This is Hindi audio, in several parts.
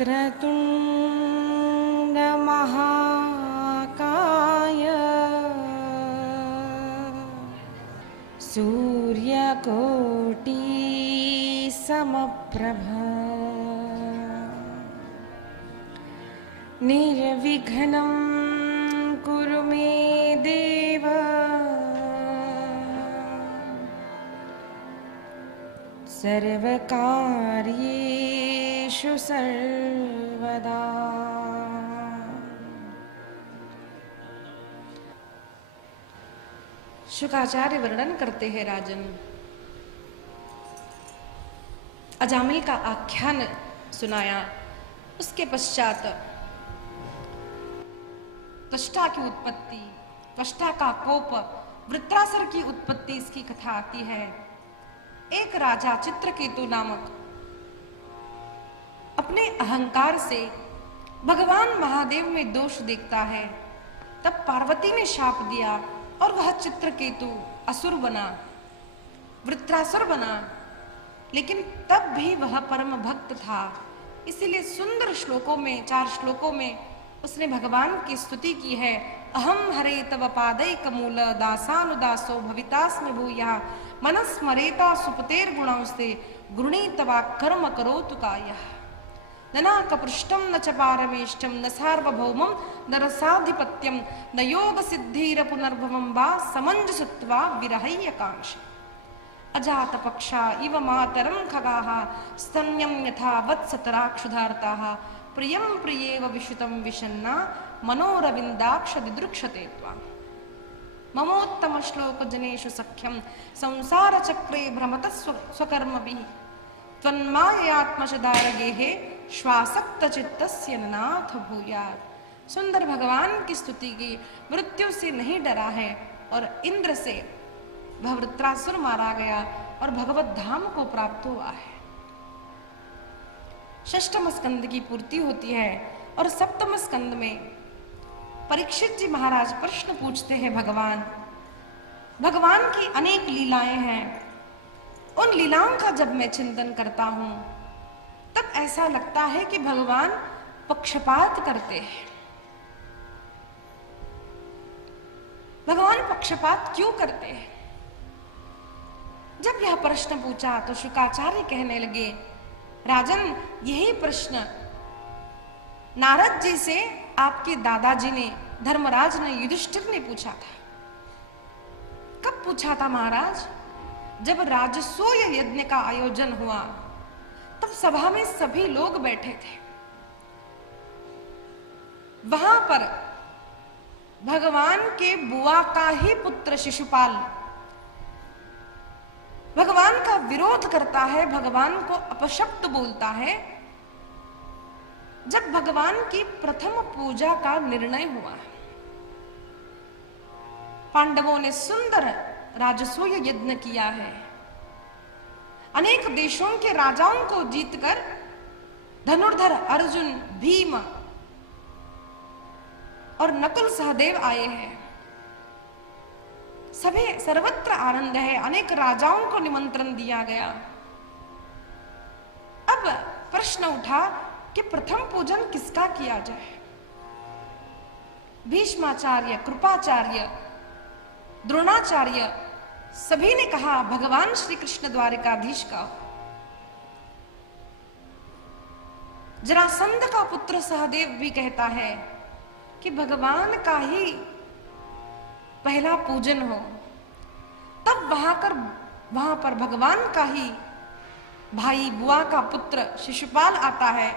वक्रतुंड महाकाय सूर्यकोटि समप्रभ निर्विघ्नं कुरु मे देव सर्वकार्येषु सर्वदा। शुकाचार्य वर्णन करते हैं राजन, अजामिल का आख्यान सुनाया, उसके पश्चात त्वष्टा की उत्पत्ति, त्वष्टा का कोप, वृत्रासुर की उत्पत्ति, इसकी कथा आती है। एक राजा चित्रकेतु नामक अपने अहंकार से भगवान महादेव में दोष देखता है। तब पार्वती ने शाप दिया और वह चित्रकेतु असुर बना, वृत्रासुर बना, लेकिन तब भी वह परम भक्त था। इसीलिए सुंदर श्लोकों में, 4 श्लोकों में उसने भगवान की स्तुति की है। अहम हरे तव पादैकमूल दासानुदासो भवितास्मि भूयः मनस्मरेता सुपतेर गुणांस्ते गुणीतवा कर्म करोतु कायः ननाकपृष्टं न च पारमेष्टं न सार्वभौमं न रसाधिपत्यं न योगसिद्धिरपुनर्भवं वा समञ्जसत्वा विरहय्यकांक्ष अजातपक्षा इव मातरं खगाः स्तन्यं यथा वत्सतराक्षुधार्ताः प्रियं प्रियेव विशुतं विशन्ना मनोरविन्दाक्ष दिदृक्षते त्वाम् ममोत्तम श्लोक जनेषु सख्यं संसार चक्रे भ्रमत स्वकर्मभिः त्वन्माययात्मशदारगेहे श्वासक्त चित्तस्य नाथ भूयात्। सुंदर भगवान की स्तुति की, मृत्यु से नहीं डरा है और इंद्र से वह वृत्रासुर मारा गया और भगवत धाम को प्राप्त हुआ है। षष्ठम स्कंद की पूर्ति होती है और सप्तम स्कंद में परीक्षित जी महाराज प्रश्न पूछते हैं। भगवान की अनेक लीलाएं हैं। उन लीलाओं का जब मैं चिंतन करता हूं तब ऐसा लगता है कि भगवान पक्षपात करते हैं। भगवान पक्षपात क्यों करते हैं? जब यह प्रश्न पूछा तो शुकाचार्य कहने लगे, राजन, यही प्रश्न नारद जी से आपके दादाजी ने, धर्मराज ने, युधिष्ठिर ने पूछा था। कब पूछा था महाराज? जब राजसूय यज्ञ का आयोजन हुआ तब सभा में सभी लोग बैठे थे। वहां पर भगवान के बुआ का ही पुत्र शिशुपाल भगवान का विरोध करता है, भगवान को अपशब्द बोलता है। जब भगवान की प्रथम पूजा का निर्णय हुआ, पांडवों ने सुंदर राजसूय यज्ञ किया है। अनेक देशों के राजाओं को जीतकर धनुर्धर अर्जुन, भीम और नकुल सहदेव आए हैं। सभी सर्वत्र आनंद है। अनेक राजाओं को निमंत्रण दिया गया। अब प्रश्न उठा कि प्रथम पूजन किसका किया जाए। भीष्माचार्य, कृपाचार्य, द्रोणाचार्य सभी ने कहा भगवान श्री कृष्ण द्वारिकाधीश का। जरासंध का पुत्र सहदेव भी कहता है कि भगवान का ही पहला पूजन हो। तब वहां पर भगवान का ही भाई, बुआ का पुत्र शिशुपाल आता है,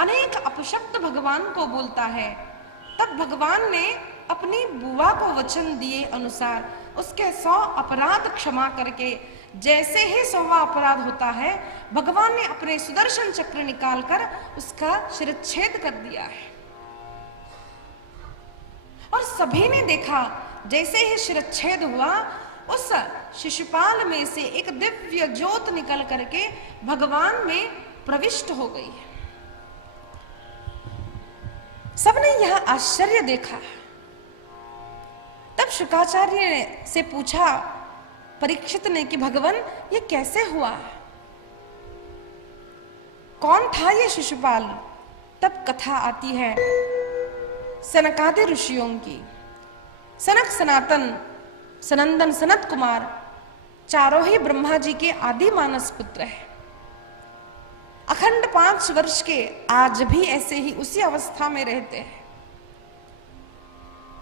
अनेक अपशब्द भगवान को बोलता है। तब भगवान ने अपनी बुआ को वचन दिए अनुसार उसके 100 अपराध क्षमा करके, जैसे ही 100वां अपराध होता है, भगवान ने अपने सुदर्शन चक्र निकालकर उसका शिरच्छेद कर दिया है। और सभी ने देखा जैसे ही शिरच्छेद हुआ, उस शिशुपाल में से एक दिव्य ज्योत निकल करके भगवान में प्रविष्ट हो गई। सबने यह आश्चर्य देखा। तब शुकाचार्य से पूछा परीक्षित ने कि भगवान ये कैसे हुआ, कौन था ये शिशुपाल? तब कथा आती है सनकादि ऋषियों की। सनक, सनातन, सनंदन, सनत कुमार चारों ही ब्रह्मा जी के आदि मानस पुत्र है। अखंड 5 वर्ष के आज भी ऐसे ही उसी अवस्था में रहते हैं।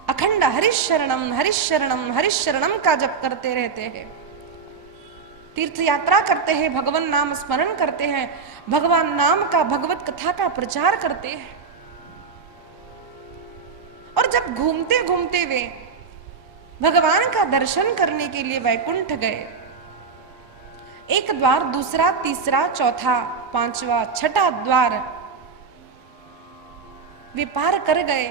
अखंड हरिशरणम हरिशरणम हरिशरणम का जप करते रहते हैं, तीर्थ यात्रा करते हैं, भगवान नाम स्मरण करते हैं, भगवान नाम का, भगवत कथा का प्रचार करते हैं। और जब घूमते घूमते वे भगवान का दर्शन करने के लिए वैकुंठ गए, एक द्वार, दूसरा, तीसरा, चौथा, 5वां, 6ठा द्वार वे पार कर गए,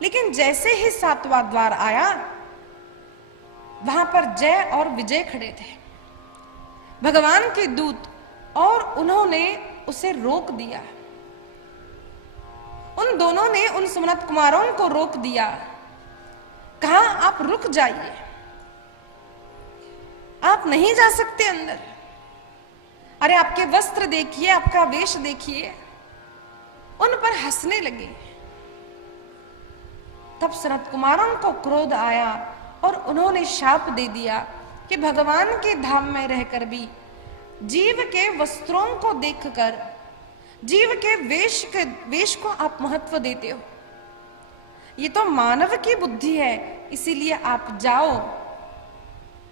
लेकिन जैसे ही 7वां द्वार आया, वहां पर जय और विजय खड़े थे, भगवान के दूत, और उन्होंने उसे रोक दिया। उन दोनों ने उन सुमनत कुमारों को रोक दिया, कहा आप रुक जाइए, आप नहीं जा सकते अंदर। अरे आपके वस्त्र देखिए, आपका वेश देखिए। उन पर हंसने लगे। तब सनत कुमारों को क्रोध आया और उन्होंने शाप दे दिया कि भगवान के धाम में रहकर भी जीव के वस्त्रों को देखकर, जीव के वेश को आप महत्व देते हो। ये तो मानव की बुद्धि है, इसीलिए आप जाओ,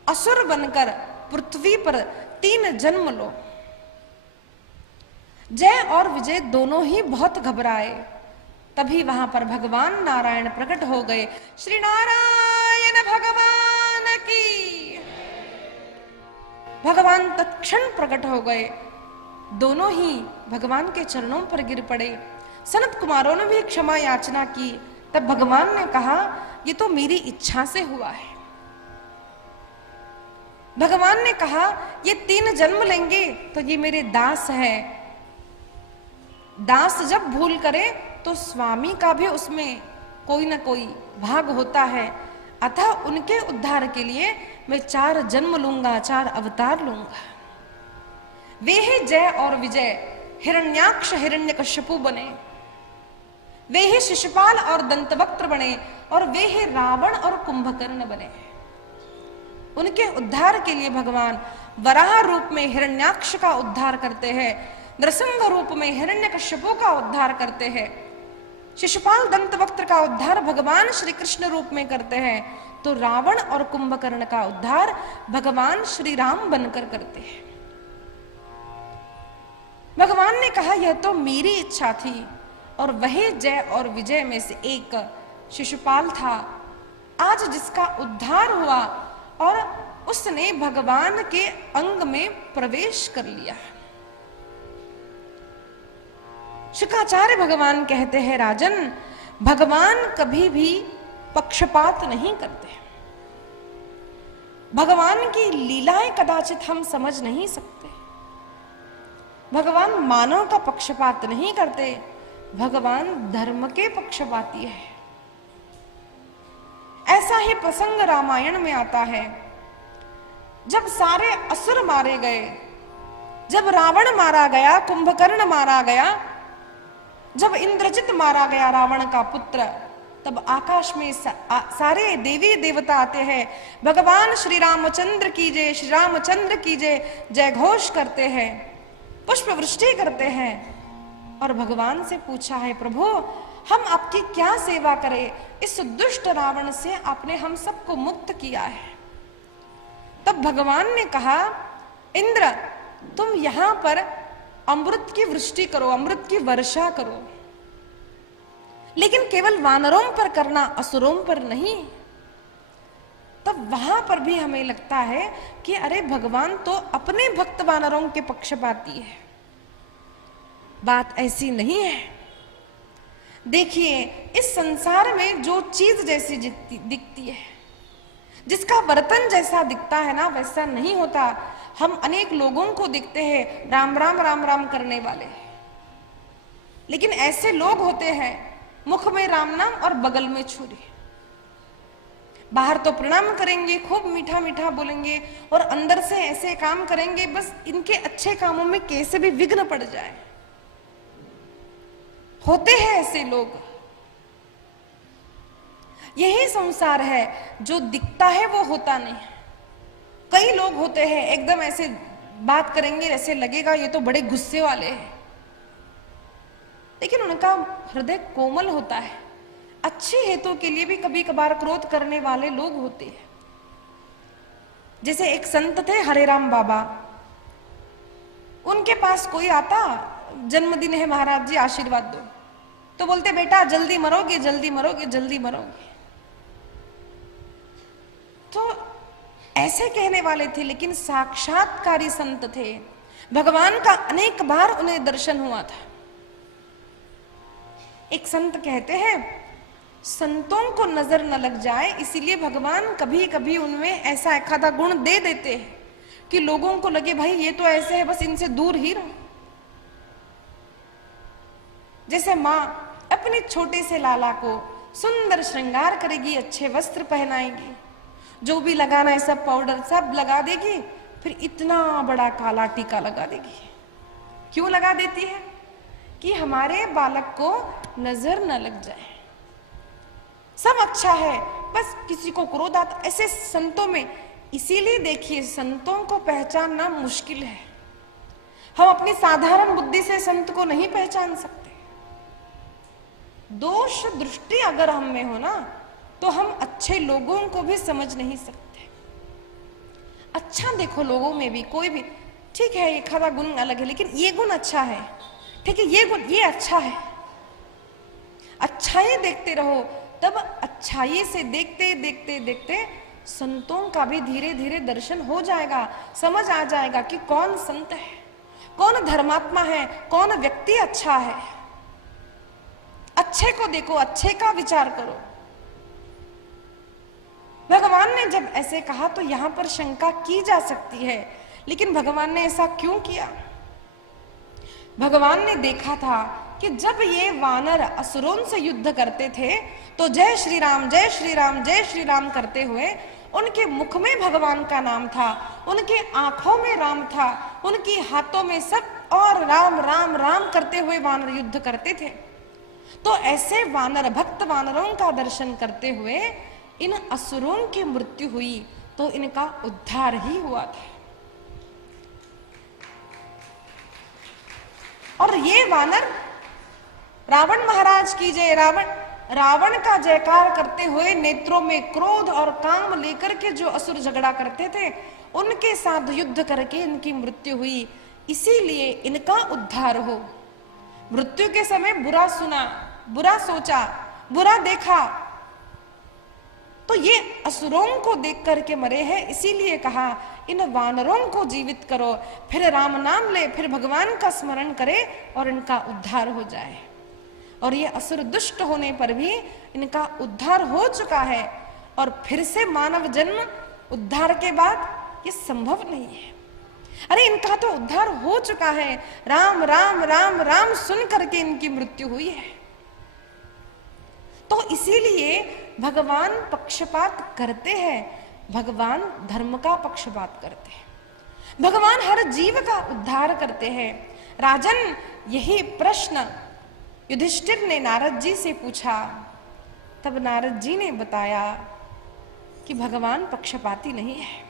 असुर बनकर पृथ्वी पर 3 जन्म लो। जय और विजय दोनों ही बहुत घबराए। तभी वहां पर भगवान नारायण प्रकट हो गए। श्री नारायण भगवान की। भगवान तत्क्षण प्रकट हो गए, दोनों ही भगवान के चरणों पर गिर पड़े। सनत कुमारों ने भी क्षमा याचना की। तब भगवान ने कहा ये तो मेरी इच्छा से हुआ है। भगवान ने कहा ये 3 जन्म लेंगे तो ये मेरे दास है, दास जब भूल करे तो स्वामी का भी उसमें कोई ना कोई भाग होता है, अतः उनके उद्धार के लिए मैं 4 जन्म लूंगा, 4 अवतार लूंगा। वे ही जय और विजय हिरण्याक्ष हिरण्यकश्यपु बने, वे ही शिशुपाल और दंतवक्त्र बने, और वे ही रावण और कुंभकर्ण बने। उनके उद्धार के लिए भगवान वराह रूप में हिरण्याक्ष का उद्धार करते हैं, नृसिंह रूप में हिरण्यकश्यपु का उद्धार करते हैं, शिशुपाल दंतवक्त्र का उद्धार भगवान श्री कृष्ण रूप में करते हैं, तो रावण और कुंभकर्ण का उद्धार भगवान श्री राम बनकर करते हैं। भगवान ने कहा यह तो मेरी इच्छा थी, और वही जय और विजय में से एक शिशुपाल था आज जिसका उद्धार हुआ, और उसने भगवान के अंग में प्रवेश कर लिया। शुकाचार्य भगवान कहते हैं राजन, भगवान कभी भी पक्षपात नहीं करते। भगवान की लीलाएं कदाचित हम समझ नहीं सकते। भगवान मानव का पक्षपात नहीं करते, भगवान धर्म के पक्षपाती है। ऐसा ही प्रसंग रामायण में आता है। जब सारे असुर मारे गए, जब रावण मारा गया, कुंभकर्ण मारा गया, जब इंद्रजित मारा गया रावण का पुत्र, तब आकाश में सारे देवी देवता आते हैं, भगवान श्री रामचंद्र की जय, श्री रामचंद्र की जय, जय घोष करते हैं, पुष्प वृष्टि करते हैं। और भगवान से पूछा है, प्रभु हम आपकी क्या सेवा करें, इस दुष्ट रावण से आपने हम सबको मुक्त किया है। तब भगवान ने कहा, इंद्र तुम यहां पर अमृत की वृष्टि करो, अमृत की वर्षा करो, लेकिन केवल वानरों पर करना, असुरों पर नहीं। तब वहां पर भी हमें लगता है कि अरे भगवान तो अपने भक्त वानरों के पक्षपाती है। बात ऐसी नहीं है। देखिए इस संसार में जो चीज जैसी दिखती है, जिसका बर्तन जैसा दिखता है ना वैसा नहीं होता। हम अनेक लोगों को दिखते हैं राम राम राम राम करने वाले, लेकिन ऐसे लोग होते हैं मुख में राम नाम और बगल में छुरी। बाहर तो प्रणाम करेंगे, खूब मीठा मीठा बोलेंगे, और अंदर से ऐसे काम करेंगे बस इनके अच्छे कामों में कैसे भी विघ्न पड़ जाए। होते हैं ऐसे लोग। यही संसार है, जो दिखता है वो होता नहीं। कई लोग होते हैं एकदम ऐसे बात करेंगे ऐसे लगेगा ये तो बड़े गुस्से वाले हैं, लेकिन उनका हृदय कोमल होता है। अच्छे हेतु के लिए भी कभी कभार क्रोध करने वाले लोग होते हैं। जैसे एक संत थे हरेराम बाबा, उनके पास कोई आता, जन्मदिन है महाराज जी आशीर्वाद दो, तो बोलते बेटा जल्दी मरोगे जल्दी मरोगे जल्दी मरोगे। तो ऐसे कहने वाले थे, लेकिन साक्षात्कारी संत थे। भगवान का अनेक बार उन्हें दर्शन हुआ था। एक संत कहते हैं संतों को नजर न लग जाए इसीलिए भगवान कभी कभी उनमें ऐसा एक आधा गुण दे देते हैं कि लोगों को लगे भाई ये तो ऐसे है, बस इनसे दूर ही रहो। जैसे माँ अपने छोटे से लाला को सुंदर श्रृंगार करेगी, अच्छे वस्त्र पहनाएगी, जो भी लगाना है सब पाउडर सब लगा देगी, फिर इतना बड़ा काला टीका लगा देगी। क्यों लगा देती है? कि हमारे बालक को नजर न लग जाए। सब अच्छा है, बस किसी को क्रोध आता। ऐसे संतों में, इसीलिए देखिए संतों को पहचानना मुश्किल है। हम अपनी साधारण बुद्धि से संत को नहीं पहचान सकते। दोष दृष्टि अगर हम में हो ना, तो हम अच्छे लोगों को भी समझ नहीं सकते। अच्छा देखो लोगों में भी, कोई भी ठीक है, एक आधा गुण अलग है, लेकिन ये गुण अच्छा है, ठीक है, ये गुण ये अच्छा है। अच्छाई देखते रहो, तब अच्छाई से देखते देखते देखते संतों का भी धीरे धीरे दर्शन हो जाएगा। समझ आ जाएगा कि कौन संत है, कौन धर्मात्मा है, कौन व्यक्ति अच्छा है। अच्छे को देखो, अच्छे का विचार करो। भगवान ने जब ऐसे कहा तो यहां पर शंका की जा सकती है, लेकिन भगवान ने ऐसा क्यों किया? भगवान ने देखा था कि जब ये वानर असुरों से युद्ध करते थे तो जय श्री राम जय श्री राम जय श्री राम करते हुए उनके मुख में भगवान का नाम था, उनके आंखों में राम था, उनकी हाथों में सब, और राम राम राम करते हुए वानर युद्ध करते थे। तो ऐसे वानर भक्त वानरों का दर्शन करते हुए इन असुरों की मृत्यु हुई, तो इनका उद्धार ही हुआ था। और ये वानर रावण महाराज की जय, रावण का जयकार करते हुए नेत्रों में क्रोध और काम लेकर के जो असुर झगड़ा करते थे, उनके साथ युद्ध करके इनकी मृत्यु हुई। इसीलिए इनका उद्धार हो। मृत्यु के समय बुरा सुना, बुरा सोचा, बुरा देखा, तो ये असुरों को देख करके मरे हैं। इसीलिए कहा इन वानरों को जीवित करो, फिर राम नाम ले, फिर भगवान का स्मरण करे और इनका उद्धार हो जाए। और ये असुर दुष्ट होने पर भी इनका उद्धार हो चुका है, और फिर से मानव जन्म उद्धार के बाद ये संभव नहीं है। अरे इनका तो उद्धार हो चुका है, राम राम राम राम सुन करके इनकी मृत्यु हुई है। तो इसीलिए भगवान पक्षपात करते हैं, भगवान धर्म का पक्षपात करते हैं, भगवान हर जीव का उद्धार करते हैं। राजन, यही प्रश्न युधिष्ठिर ने नारद जी से पूछा, तब नारद जी ने बताया कि भगवान पक्षपाती नहीं है।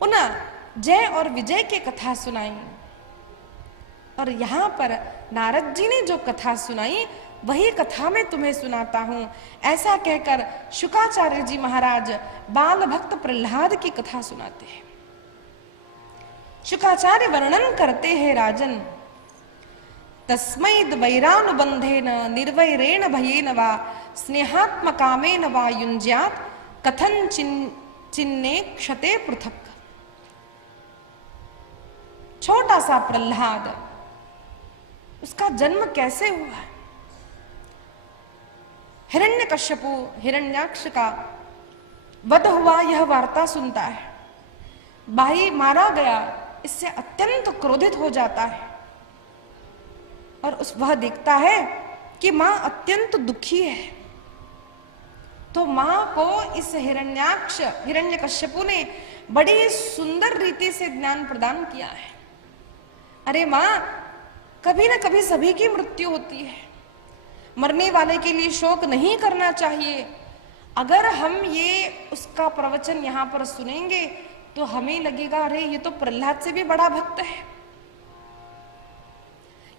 उन्हें जय और विजय की कथा सुनाई, और यहां पर नारद जी ने जो कथा सुनाई वही कथा मैं तुम्हें सुनाता हूं। ऐसा कहकर शुकाचार्य जी महाराज बाल भक्त प्रहलाद की कथा सुनाते हैं। शुकाचार्य वर्णन करते हैं, राजन तस्मैद वैरानुबंधेन निर्वैरेण भयेन वा स्नेहात्मकामेन वा युञ्ज्यात् कथन चिन्ने क्षते पृथक। छोटा सा प्रहलाद, उसका जन्म कैसे हुआ? हिरण्यकश्यपु हिरण्याक्ष का वध हुआ यह वार्ता सुनता है, भाई मारा गया, इससे अत्यंत क्रोधित हो जाता है और वह देखता है कि मां अत्यंत दुखी है। तो मां को इस हिरण्यकश्यपु ने बड़ी सुंदर रीति से ज्ञान प्रदान किया है। अरे मां, कभी ना कभी सभी की मृत्यु होती है, मरने वाले के लिए शोक नहीं करना चाहिए। अगर हम ये उसका प्रवचन यहाँ पर सुनेंगे तो हमें लगेगा अरे ये तो प्रहलाद से भी बड़ा भक्त है,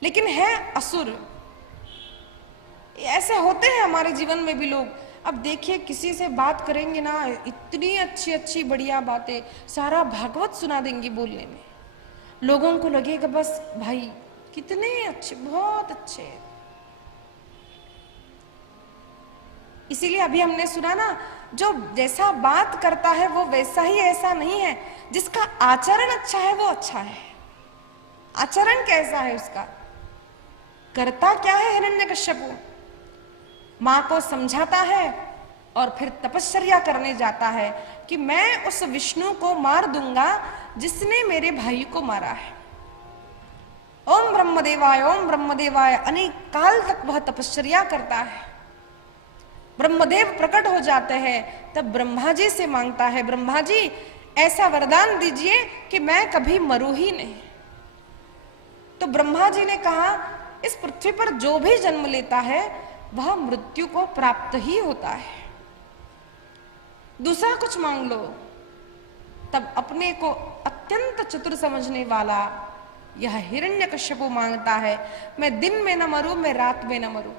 लेकिन है असुर। ऐसे होते हैं हमारे जीवन में भी लोग। अब देखिए, किसी से बात करेंगे ना, इतनी अच्छी अच्छी बढ़िया बातें, सारा भागवत सुना देंगे बोलने में, लोगों को लगेगा बस भाई कितने अच्छे, बहुत अच्छे। इसीलिए अभी हमने सुना ना, जो जैसा बात करता है वो वैसा ही ऐसा नहीं है, जिसका आचरण अच्छा है वो अच्छा है। आचरण कैसा है उसका? करता क्या है हिरण्यकश्यपु? मां को समझाता है और फिर तपश्चर्या करने जाता है कि मैं उस विष्णु को मार दूंगा जिसने मेरे भाई को मारा है। ओम ब्रह्मदेवाय अनेक काल तक वह तपश्चर्या करता है। ब्रह्मदेव प्रकट हो जाते हैं, तब ब्रह्मा जी से मांगता है, ब्रह्मा जी ऐसा वरदान दीजिए कि मैं कभी मरूं ही नहीं। तो ब्रह्मा जी ने कहा, इस पृथ्वी पर जो भी जन्म लेता है वह मृत्यु को प्राप्त ही होता है, दूसरा कुछ मांग लो। तब अपने को अत्यंत चतुर समझने वाला यह हिरण्यकश्यपु मांगता है, मैं दिन में न मरूं, मैं रात में न मरूं,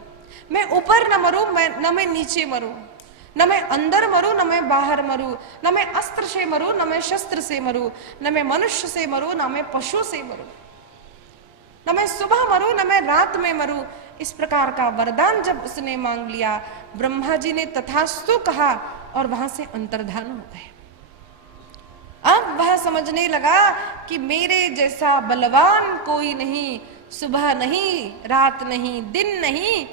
मैं ऊपर न मरूं, न मैं नीचे मरूं, न मैं अंदर मरूं, न मैं बाहर मरूं, न मैं अस्त्र से मरूं, न मैं शस्त्र से मरूं, न मैं मनुष्य से मरूं, न मैं पशु से मरूं, न मैं सुबह मरूं, न मैं रात में मरूं। इस प्रकार का वरदान जब उसने मांग लिया, ब्रह्मा जी ने तथास्तु कहा और वहां से अंतर्धान हो गए। अब वह समझने लगा कि मेरे जैसा बलवान कोई नहीं, सुबह नहीं, रात नहीं, दिन नहीं,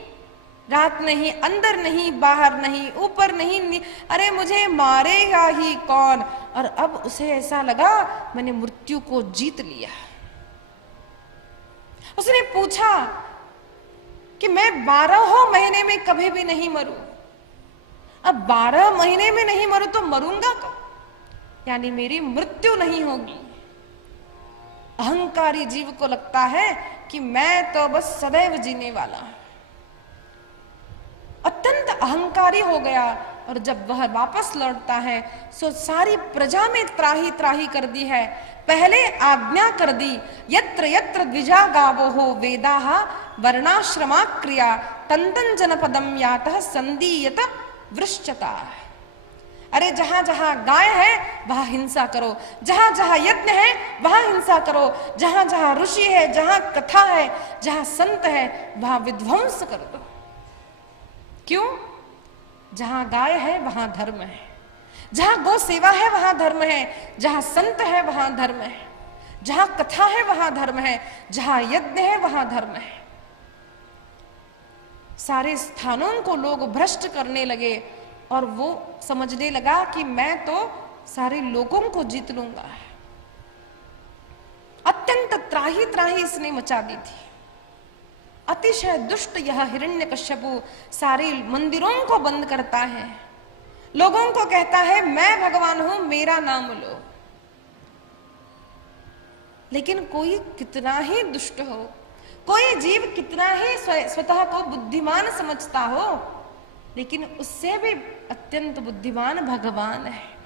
रात नहीं, अंदर नहीं, बाहर नहीं, ऊपर नहीं, अरे मुझे मारेगा ही कौन। और अब उसे ऐसा लगा मैंने मृत्यु को जीत लिया। उसने पूछा कि मैं 12 महीने में कभी भी नहीं मरूं, अब 12 महीने में नहीं मरूं तो मरूंगा कब? यानी मेरी मृत्यु नहीं होगी। अहंकारी जीव को लगता है कि मैं तो बस सदैव जीने वाला हूं, अत्यंत अहंकारी हो गया। और जब वह वापस लौटता है सो सारी प्रजा में त्राही त्राही कर दी है। पहले आज्ञा कर दी, यत्र यत्र द्विजा गावो हो वेदाः वर्णाश्रमा क्रिया तंतन जनपदम यातः संदीयत वृश्चता। अरे जहां जहां गाय है वहां हिंसा करो, जहां जहां यज्ञ है वहां हिंसा करो, जहां जहां ऋषि है, जहां कथा है, जहां संत है वहां विध्वंस कर दो। क्यों? जहां गाय है वहां धर्म है, जहां गौ सेवा है वहां धर्म है, जहां संत है वहां धर्म है, जहां कथा है वहां धर्म है, जहां यज्ञ है वहां धर्म है। सारे स्थानों को लोग भ्रष्ट करने लगे और वो समझने लगा कि मैं तो सारे लोगों को जीत लूंगा। अत्यंत त्राही त्राही इसने मचा दी थी। अतिशय दुष्ट यह हिरण्यकश्यपु सारे मंदिरों को बंद करता है, लोगों को कहता है मैं भगवान हूं, मेरा नाम लो। लेकिन कोई कितना ही दुष्ट हो, कोई जीव कितना ही स्वतः को बुद्धिमान समझता हो, लेकिन उससे भी अत्यंत बुद्धिमान भगवान है।